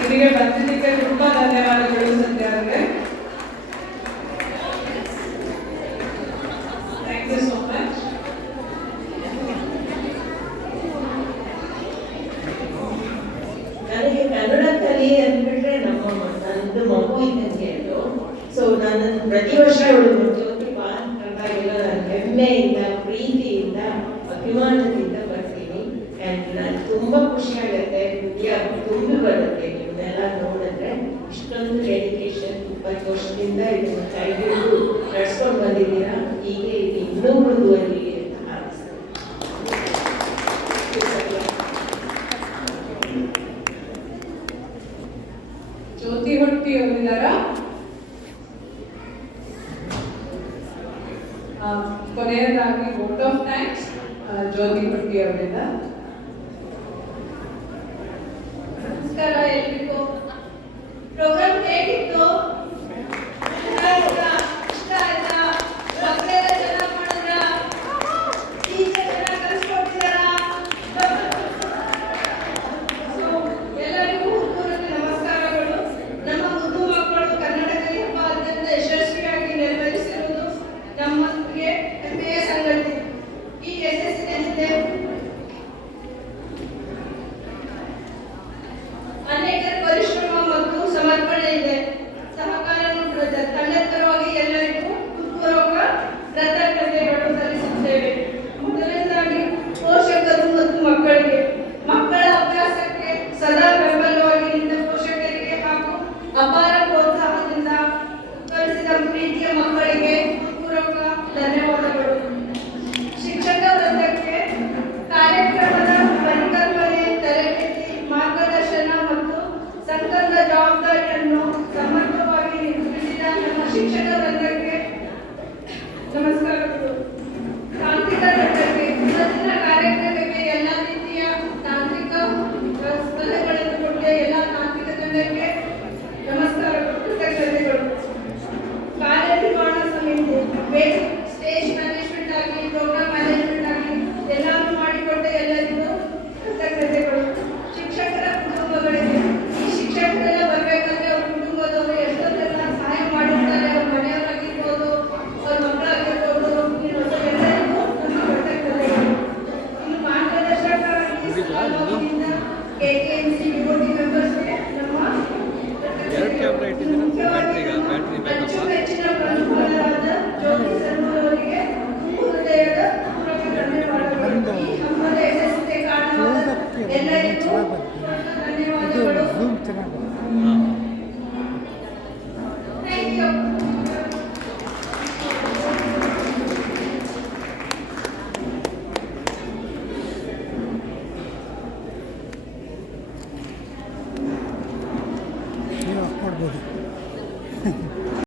ನಿಮಗೆ ಬಂದಿದ್ದಕ್ಕೆ ತುಂಬಾ ಧನ್ಯವಾದಗಳು ಸಂಧ್ಯಾ ಅವರೇ. Thank you so much. ನನಗೆ ಕನ್ನಡ ಕಲಿ ಅಂದ್ಬಿಟ್ರೆ ನಂದು ಮಗು ಇದ್ದಂಗೆ ಅದು. ಸೊ ನಾನು ಪ್ರತಿ ವರ್ಷ ಅವಳು ಜ್ಯೋತಿ ಕನ್ನಡ ಎಲ್ಲ ನಾನು ಹೆಮ್ಮೆಯಿಂದ, ಪ್ರೀತಿಯಿಂದ, ಅಭಿಮಾನದಿಂದ ಬರ್ತೀನಿ. ಆ್ಯಂಡ್ ನಾನು ತುಂಬ ಖುಷಿ ಆಗುತ್ತೆ, ಹೃದಯ ತುಂಬಿ ಬರುತ್ತೆ ಇವನ್ನೆಲ್ಲ ನೋಡಿದ್ರೆ. ಇಷ್ಟೊಂದು ಡೆಡಿಕೇಶನ್ 20 ವರ್ಷದಿಂದ ಇದನ್ನು ಕೈ ಹಿಡಿದು ನಡ್ಸ್ಕೊಂಡು ಬಂದಿದ್ದೀರಾ. ಹೀಗೆ ಇದು ಇನ್ನೂ ಮುಂದುವರಿಲಿ ಅಂತ ಹಾರೈಸ್ತೀನಿ. ಜ್ಯೋತಿ ಹೊಟ್ಟಿ ಅವರಿದ್ದಾರಾ? ಕೊನೆಯದಾಗಿ ವೋಟ್ ಆಫ್ ಥ್ಯಾಂಕ್ಸ್ ಜ್ಯೋತಿ ಹೊಟ್ಟಿ ಅವರಿಂದ. ನಮಸ್ಕಾರ ಎಲ್ರಿಗೂ. ಪ್ರೋಗ್ರಾಮ್ ಹೇಗಿತ್ತು? ಇಷ್ಟ ಆಯ್ತಾ? ಮಕ್ಕಳೆಲ್ಲ ಚೆನ್ನಾಗಿ ಮಾಡಿದ್ರ? ಟೀಚರ್ ಚೆನ್ನಾಗಿ ಕಲಿಸ್ಕೊಟ್ಟಿದ್ದಾರಾ? ಸೊ ಎಲ್ಲರಿಗೂ ಹೃತ್ಪೂರ್ವಕ ನಮಸ್ಕಾರಗಳು. ನಮ್ಮ ಮುದ್ದು ಮಕ್ಕಳು ಕನ್ನಡ ಕಲಿ ಹಬ್ಬ ಅತ್ಯಂತ ಯಶಸ್ವಿಯಾಗಿ ನಿರ್ವಹಿಸಿರುವುದು ನಮಗೆ ಹೆಮ್ಮೆಯ ಸಂಗತಿ. ಈ ಯಶಸ್ಸಿನ ಹಿಂದೆ ಅನೇಕರ ಪರಿಶ್ರಮ ಮತ್ತು ಸಮರ್ಪಣೆ ಇದೆ. ಸಹಕಾರ ತಂಡದ ಪರವಾಗಿ ಎಲ್ಲರಿಗೂ ಹೃತ್ಪೂರ್ವಕ ಕೃತಜ್ಞತೆಗಳು ಸಲ್ಲಿಸುತ್ತೇವೆ. ಮೊದಲನೇದಾಗಿ ಪೋಷಕರು ಮತ್ತು ಮಕ್ಕಳಿಗೆ, ಮಕ್ಕಳ ಅಭ್ಯಾಸಕ್ಕೆ ಸದಾ ಬೆಂಬಲವಾಗಿ ನಿಂತ ಪೋಷಕರಿಗೆ ಹಾಗೂ ಅಪಾರ ಪ್ರೋತ್ಸಾಹದಿಂದ ಕಲಿಸಿದ ಪ್ರೀತಿಯ ಮಕ್ಕಳಿಗೆ ಹೃತ್ಪೂರ್ವಕ ಧನ್ಯವಾದಗಳು. ಶಿಕ್ಷಕ ವೃಂದಕ್ಕೆ ಕಾರ್ಯಕ್ರಮದ ಪರಿಕಲ್ಪನೆ, ತರಬೇತಿ, ಮಾರ್ಗದರ್ಶನ ಮತ್ತು ಸಂಘದ ಜವಾಬ್ದಾರಿಯನ್ನು ಸಮರ್ಥವಾಗಿ ನಿರ್ವಹಿಸಿದ ನಮ್ಮ ಶಿಕ್ಷಕ ವೃಂದಕ್ಕೆ ನಮಸ್ಕಾರಗಳು. ತಾಂತ್ರಿಕ ತಂಡಕ್ಕೆ ಇವತ್ತಿನ ಕಾರ್ಯಕ್ರಮಕ್ಕೆ ಎಲ್ಲ ರೀತಿಯ ತಾಂತ್ರಿಕ ಸ್ಪರ್ಧೆಗಳನ್ನು ಕೊಟ್ಟ ಎಲ್ಲ ತಾಂತ್ರಿಕ ತಂಡಕ್ಕೆ ನಮಸ್ಕಾರಗಳು, ಕೃತಜ್ಞತೆಗಳು. ಕಾರ್ಯನಿರ್ವಹಣಾ ಸಮಿತಿ, ಸ್ಟೇಜ್ ಮ್ಯಾನೇಜ್ಮೆಂಟ್ ಆಗಲಿ, ಪ್ರೋಗ್ರಾಮ್ ಮ್ಯಾನೇಜ್ಮೆಂಟ್ ಆಗಲಿ ಎಲ್ಲಾನು ಮಾಡಿಕೊಟ್ಟ ಎಲ್ಲರಿಗೂ ಕೃತಜ್ಞತೆಗಳು. ಶಿಕ್ಷಕರ ಕುಟುಂಬಗಳಿಗೆ, ಈ ಶಿಕ್ಷಕರೆಲ್ಲ ಬರಬೇಕಾದ್ರೆ ಅವ್ರ ಕುಟುಂಬದವರು ಎಷ್ಟೊಂದೆಲ್ಲ ಸಹಾಯ ಮಾಡಿರ್ತಾರೆ. ಅವ್ರ ಮನೆಯವರಾಗಿರ್ಬೋದು, ಅವ್ರ ಮಕ್ಕಳಾಗಿರ್ಬೋದು, ಎಲ್ಲರಿಗೂ ನಮ್ಮ ಕೃತಜ್ಞತೆಗಳು. ಇನ್ನು ಮಾರ್ಗದರ್ಶಕರಾಗಿ KKMC ಡಿವೋಟಿ ಮೆಂಬರ್ಸ್ಗೆ ನಮ್ಮ ಅಚ್ಚುಮೆಚ್ಚಿನ ಪ್ರಾಂಶುಪಾಲರಾದ ಜ್ಯೋತಿ ಸರ್ಮೂರ್ ಅವರಿಗೆ ಹೃದಯದ ಪೂರ್ವಕ ಧನ್ಯವಾದಗಳು. ಈ ಹಬ್ಬದ ಯಶಸ್ಸಿಗೆ ಕಾರಣವಾದ ಎಲ್ಲರಿಗೂ ಧನ್ಯವಾದಗಳು. Thank you. ಮಾಡ್ಬೋದು.